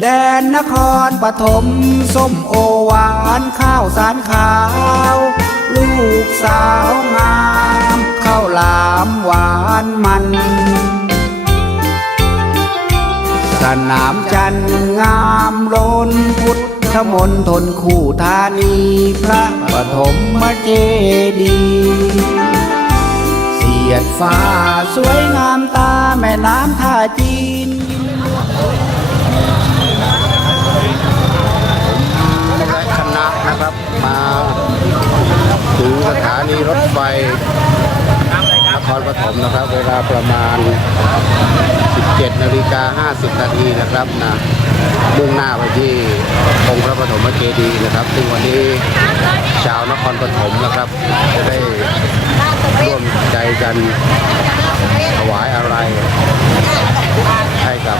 แดนนครปฐมส้มโอหวานข้าวสารขาว ลูกสาวงามข้าวหลามหวานมัน สนามจันงามล้นพุทธมนทนคู่ธานีพระปฐมมเจดีเสียดฟ้าสวยงามตาแม่น้ำท่าจีน นะครับ มาถึงสถานีรถไฟนครปฐมนะครับ เวลาประมาณ 17นาฬิกา50นาทีนะครับนะมุ่งหน้าไปที่องค์พระปฐมเจดีย์นะครับ ซึ่งวันนี้ชาวนครปฐมนะครับ จะได้ร่วมใจกันถวายอะไรให้กับ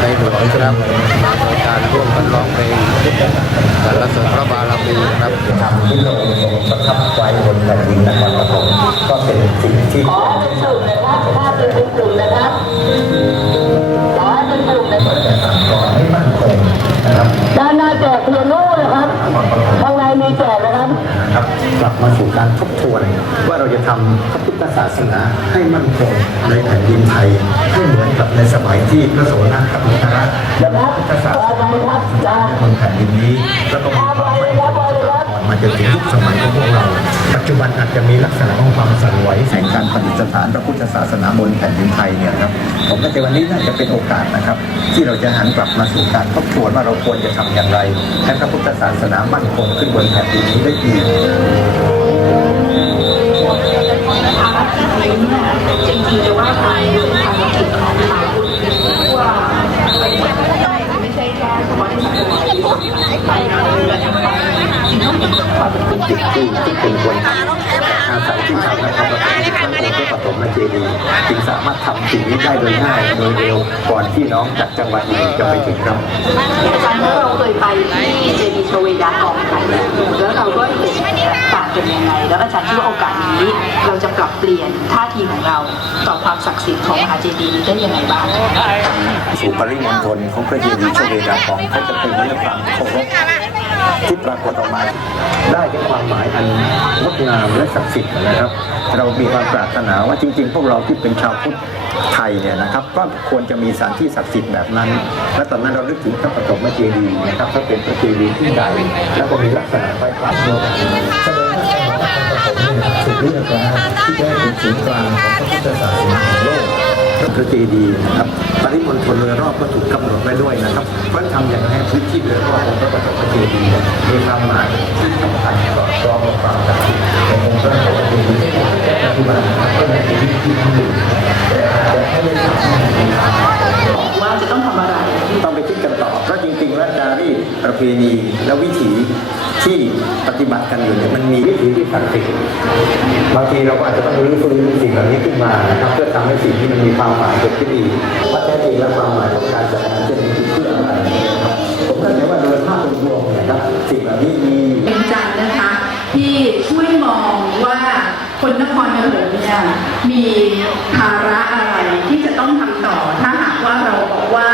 ในหลวงครับมาโดยการร่วมกันร้องเพลงสรรเสริญพระบารมีครับทำที่พระองค์ทรงประทับไว้บนแผ่นดินนครปฐมก็เป็นสิ่งที่ขอเป็นกลุ่มนะครับถ้าเป็นเป็นกลุ่มนะครับขอเป็นกลุ่มนะครับจะสั่งสอนให้มั่นคงนะครับด้านหน้าแจกเพียโน่นะครับข้างในมีแจกนะครับครับกลับมาสู่การทบทวนว่าเราจะทำพระพุทธศาสนาให้มั่นคงในแผ่นดินไทย ให้เหมือนกับในสมัยที่พระโสนกัปปิระนะครับพุทธศาสต่อนาไปครับจ้าบนแผ่นดินนี้ แล้วก็มีความมั่นคงมาจนถึงยุคสมัยของพวกเรา ปัจจุบันอาจจะมีลักษณะของความสั่นไหวแห่งการปฏิสถานพระพุทธศาสนาบนแผ่นดินไทยเนี่ยนะครับผมก็จะวันนี้น่าจะเป็นโอกาสนะครับ ที่เราจะหันกลับมาสู่การทบทวนว่าเราควรจะทำอย่างไรให้พระพุทธศาสนามั่นคงขึ้นบนแผ่นดินนี้ได้อีกจริงๆจะว่าไปเป็นภารกิจของชาวพุทธว่าไม่ใช่แค่เฉพาะที่จริงต้องเป็นคนสิ่งที่ที่เป็นควรทำอาศัยที่ชาวนครปฐมที่พระองค์พระปฐมเจดีย์จึงสามารถทำสิ่งนี้ได้โดยง่ายโดยเร็วก่อนที่น้องจากจังหวัดอื่นจะไปถึงครับอาจารย์เมื่อเราเคยไปที่เจดีย์ชเวดากองไทยแล้วเราก็เห็นต่างกันยังไง แล้วอาจารย์คิดว่าโอกาสนี้ เราจะปรับเปลี่ยนท่าทีของเราต่อความศักดิ์สิทธิ์ของมหาเจดีย์นี้ได้ยังไงบ้างสู่ปริมณฑลของพระเยซูชเวดาของก็จะเป็นเรื่องความเคารพที่ปรากฏออกมาได้ด้วยความหมายอันงดงามและศักดิ์สิทธิ์นะครับ เรามีความปรารถนาว่าจริง ๆ พวกเราที่เป็นชาวพุทธไทยเนี่ยนะครับก็ควรจะมีสถานที่ศักดิ์สิทธิ์แบบนั้น และตอนนั้นเราลึกถึงพระปฐมเจดีย์นะครับก็เป็นพระเจดีย์ที่ใหญ่แล้วก็มีลักษณะคล้ายๆเดียวกันแสดงว่า เนี่ยถูกเลือกแล้วที่จะให้เป็นศูนย์กลางของพระพุทธศาสนาโลกพระเจดีย์นะครับปริมณฑลโดยรอบก็ถูกกำหนดไว้ด้วยนะครับเพราะทำอย่างไรพื้นที่โดยรอบของพระปฐมเจดีย์มีความหมายที่สำคัญสอดคล้องกับความศักดิ์สิทธิ์ขององค์พระปฐมเจดีย์ปัจจุบันนะครับก็ในชีวิตที่ทั้งหนึ่งแต่ให้ได้ทำให้ ว่าจะต้องทำอะไร ต้องไปคิดกันต่อเพราะจริงๆแล้วจารีตประเพณีและวิถีที่ปฏิบัติกันอยู่เนี่ยมันมีวิถีที่ศักดิ์สิทธิ์บางทีเราก็อาจจะต้องรื้อฟื้นสิ่งเหล่านี้ขึ้นมานะครับเพื่อทำให้สิ่งที่มันมีความหมายเกิดขึ้นอีกว่าแท้จริงแล้วความหมายของการจัดงานเช่นนี้คือเพื่ออะไรนะครับผมเข้าใจว่าโดยภาพรวมๆเนี่ยนะครับสิ่งเหล่านี้มีเป็นจันทร์นะคะ ที่ช่วยมองว่าคนนครปฐมเนี่ยมีภาระอะไรที่จะต้องทำต่อถ้าหาก ว่าเราบอกว่า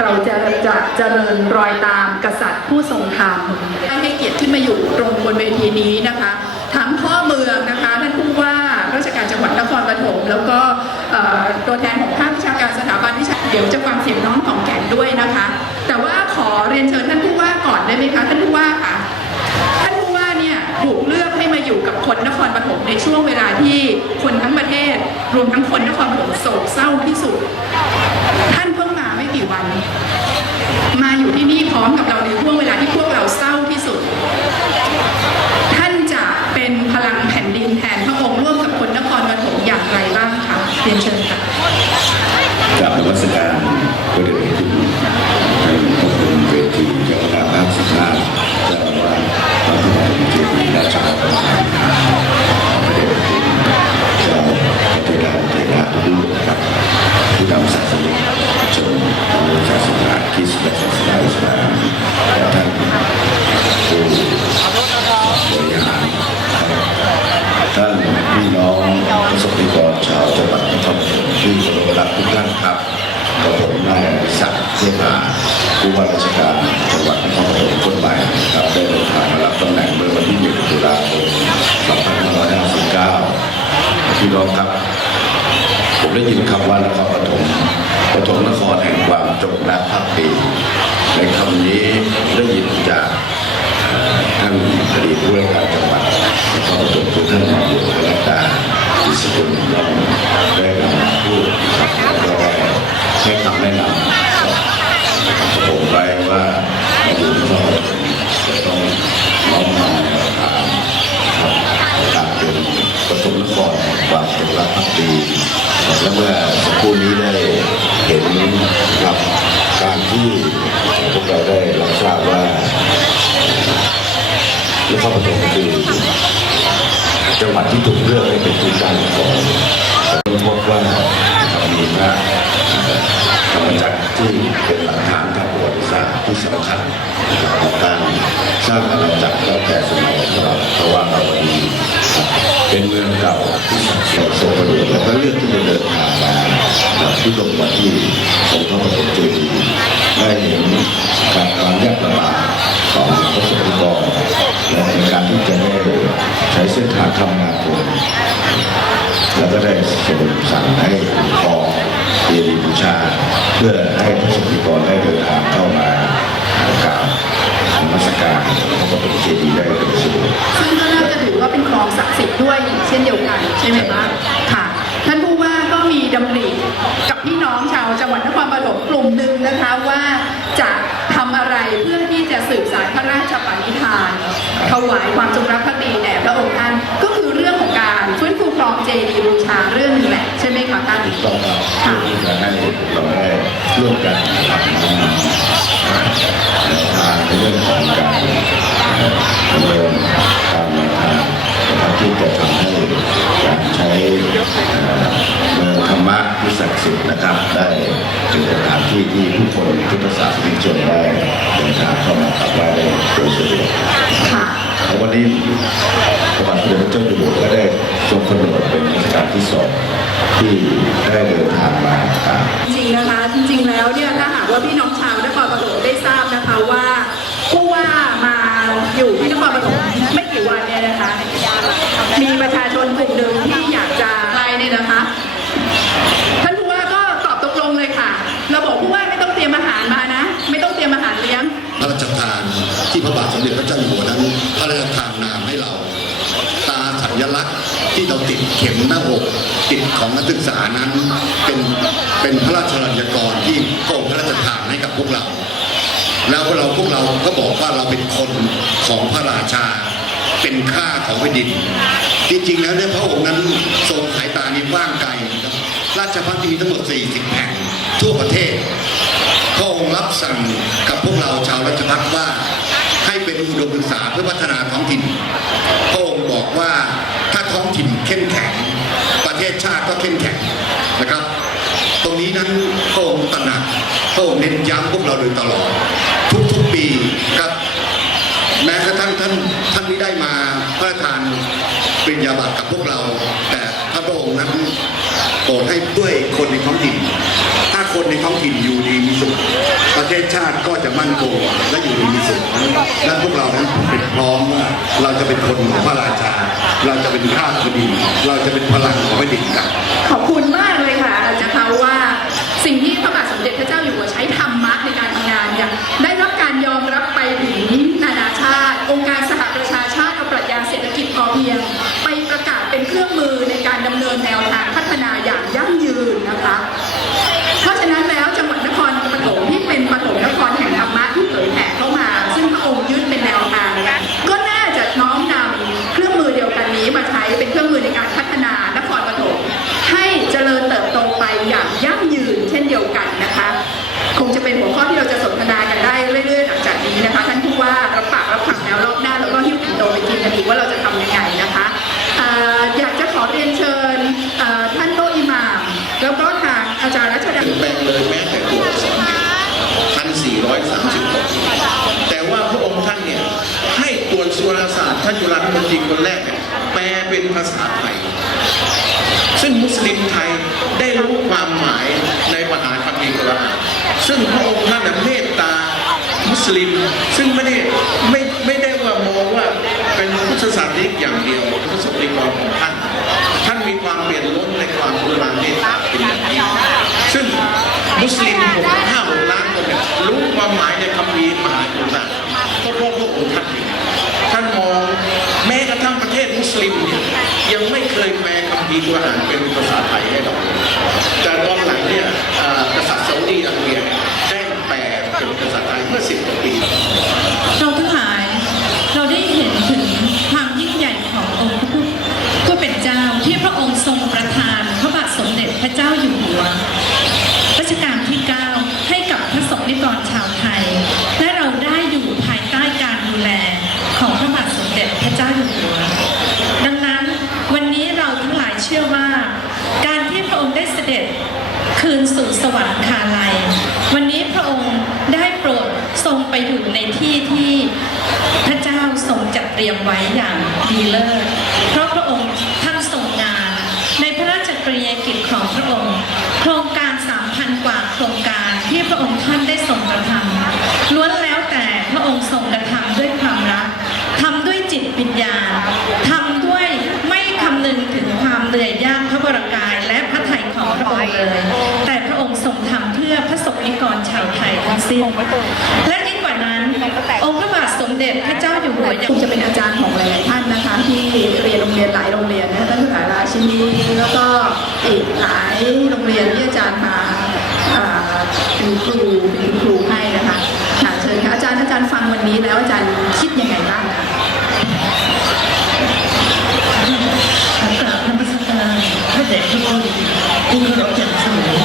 เราจะจะเจริญรอยตามกษัตริย์ผู้ทรงธรรมได้ให้เกียรติขึ้นมาอยู่ตรงบนเวทีนี้นะคะ ทั้งพ่อเมืองนะคะท่านผู้ว่าราชการจังหวัดนครปฐมแล้วก็ตัวแทนของภาควิชาการสถาบันวิชาเดี๋ยวจะฟังเสียงน้องของแก่นด้วยนะคะ แต่ว่าขอเรียนเชิญท่านผู้ว่าก่อนได้ไหมคะท่านผู้ว่าค่ะท่านผู้ว่าเนี่ยถูกเลือก อยู่กับคนนครปฐมในช่วงเวลาที่คนทั้งประเทศ รวมทั้งคนนครปฐมโศกเศร้าที่สุด ท่านเพิ่งมาไม่กี่วัน มาอยู่ที่นี่พร้อมกับเราในช่วงเวลาที่พวกเราเศร้าที่สุด ท่านจะเป็นพลังแผ่นดินแทนพระองค์ร่วมกับคนนครปฐมอย่างไรบ้างคะเรียนเชิญ นะครับกับผมนายอภิศักดิ์เทพาผู้ว่าราชการจังหวัดนครปฐมคนใหม่ครับได้เดินทางมารับตำแหน่งเมื่อวันที่1ตุลาคม2559พี่น้องครับ ผมได้ยินคำว่านครปฐมปฐมนครแห่งความจงรักภักดีในคำนี้ได้ยินจากท่านอดีตผู้ว่าการจังหวัดนครปฐมคือท่านานครปฐมคือจังหวัดที่ถูกเลือกให้เป็นที่ตั้งของผมพบว่ามีพระธรรมจักรที่เป็นหลักฐานทางประวัติศาสตร์ที่สำคัญของการสร้างอาณาจักรตั้งแต่สมัยพระว่าเราดีเป็นเมืองเก่าที่ศักดิ์สิทธิ์ทรงประโยชน์แล้วก็เลือกที่จะเดินทางมาที่ลงมาที่องค์พระปฐมเจดีย์ ได้เห็นการความยากลำบากของพระสงฆ์นิกรและในการที่จะได้ใช้เส้นทางคมนาคมแล้วก็ได้ทรงสั่งให้ครองเจดีย์บูชา เพื่อให้พระสงฆ์นิกรได้เดินทางเข้ามากราบนมัสการพระปฐมเจดีย์ได้โดยสะดซึ่งก็น่าจะถือว่าเป็นคลองศักดิ์สิทธิ์ด้วยเช่นเดียวกันใช่ไหมคะค่ะ ท่านผู้ว่าก็มีดำริกับพี่น้องชาวจังหวัดนครปฐมก ลุ่มหนึ่งนะคะว่าจะทำอะไรเพื่อที่จะสืบสานพระราชปณิธานถวายความจงรักภักดีแด่พระองค์ท่านก็คือเรื่องของการฟื้นฟูครองเจดีย์บูชาเรื่องนี้แหละใช่ไหมคะท่านต้องการเพื่อที่จะให้เราได้ร่วมกันทำงานในเรื่องของ ที่ได้เดินทางมาครับจริงนะคะจริงๆแล้วเนี่ยถ้าหากว่าพี่น้องชาวนครปฐมได้ทราบนะคะว่าผู้ว่ามาอยู่ที่นครปฐมไม่กี่วันเนี่ยนะคะ มีประชาชนกลุ่มหนึ่งที่ ที่เราติดเข็มหน้าอกติดของนักศึกษานั้นเป็นเป็นพระราชลัญญกรที่พระองค์พระราชทานให้กับพวกเรา แล้วพวกเราพวกเราก็บอกว่าเราเป็นคนของพระราชา เป็นข้าของแผ่นดินจริงๆแล้วเนี่ยพระองค์นั้นทรงสายตานี้ว้างไกลครับราชพัฒน์มีทั้งหมด 40 แห่งทั่วประเทศพระองค์รับสั่งกับพวกเราชาวราชพัฒน์ว่าให้เป็นอุดมศึกษาเพื่อพัฒนาท้องถิ่น พระองค์บอกว่าถ้าท้องถิ่นเข้มแข็ง ประเทศชาติก็เข้มแข็งนะครับ ตรงนี้นั้นพระองค์ตระหนัก พระองค์เน้นย้ำพวกเราโดยตลอด ทุกๆปีครับ แม้กระทั่งท่านท่านไม่ได้มาพระราชทานปริญญาบัตรกับพวกเรา แต่พระองค์นั้นโปรดให้ด้วยคนในท้องถิ่น ถ้าคนในท้องถิ่นอยู่ดีมีสุขประเทศชาติก็จะมั่นคงและอยู่ดีมีสุขและพวกเรานั้นเป็นพร้อมว่าเราจะเป็นคนของพระราชา เราจะเป็นข้าพดินเราจะเป็นพลังของแผ่นดินกันขอบคุณมากเลยค่ะนะคะว่าสิ่งที่พระ นการดำเนินแนวทางพัฒนาอย่างยั่งยืนนะคะ ซึ่งพระองค์ท่านเมตตามุสลิม ซึ่งไม่ได้ไม่ไม่ได้ว่ามองว่าเป็นพุทธศาสนิกอย่างเดียวพระสงฆ์นิกรของท่าน ท่านมีความเปลี่ยนล้นในความกรุณาเมตตาเป็นอย่างยิ่งซึ่งมุสลิมหกห้าหกล้านคนรู้ความหมายในคำพีมหากุรอาก็เพราะพระองค์ท่านเองท่านมองแม้กระทั่งประเทศมุสลิมเนี่ยยังไม่เคยแปล คำพีร์กุรอานเป็นภาษาไทยให้เราแต่ตอนหลังเนี่ยกษัตริย์ซาอุดีอาระเบียได้แปลเป็นภาษาไทยเมื่อสิบกว่าปี เราทั้งหลายเราได้เห็นถึงความยิ่งใหญ่ขององค์พระผู้ผู้เป็นเจ้าที่พระองค์ทรงประทานพระบาทสมเด็จพระเจ้าอยู่หัวรัชกาลที่ 9 ให้กับพระสงฆ์นิกรชาวไทย และเราได้อยู่ภายใต้การดูแลของพระบาทสมเด็จพระเจ้าอยู่หัว ดังนั้นวันนี้เราทั้งหลายเชื่อว่า การที่พระองค์ได้เสด็จ คืนสู่สวรรคาลัย วันนี้พระองค์ได้โปรดทรงไปอยู่ในที่ที่พระเจ้าทรงจัดเตรียม ไว้อย่างดีเลิศเพราะพระองค์ท่านทรงงาน ในพระราชกรณียกิจของพระองค์ โครงการ3,000กว่าโครงการที่พระองค์ท่านได้ทรงกระทำล้วนแล้วแต่พระองค์ทรงกระทำด้วยความรักทำด้วยจิตวิญญาทำด้วยไม่คำนึงถึงความเหนื่อยยากพระวรกายและพระทัยของพระองค์เลย แต่พระองค์ทรงทำเพื่อพระสงฆ์นิกรชาวไทยทั้งสิ้นและ นั้นองค์พระบาทสมเด็จพระเจ้าอยู่หัวยังจะเป็นอาจารย์ของหลายๆท่านนะคะ ที่เรียนโรงเรียนหลายโรงเรียนนะคะตั้งแต่ราชินีแล้วก็อีกหลายโรงเรียนที่อาจารย์มาอ่าเป็นครูเป็นครูให้นะคะค่ะเชิญค่ะอาจารย์อาจารย์ฟังวันนี้แล้วอาจารย์คิดยังไงบ้างคะกราบนมัสการพระเดชพระคุณผู้เคารพอย่างสูง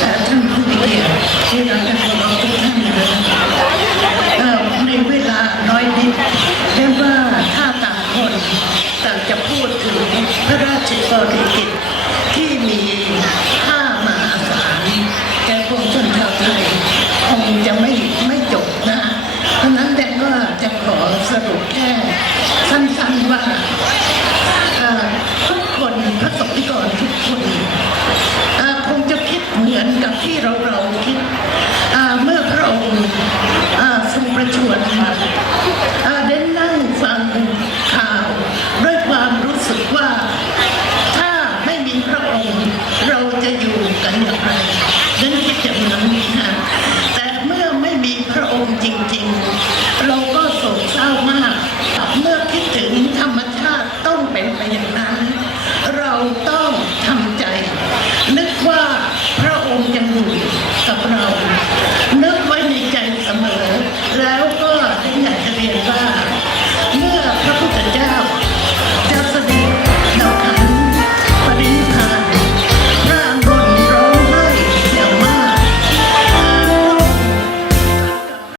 Sergeant Brigadier,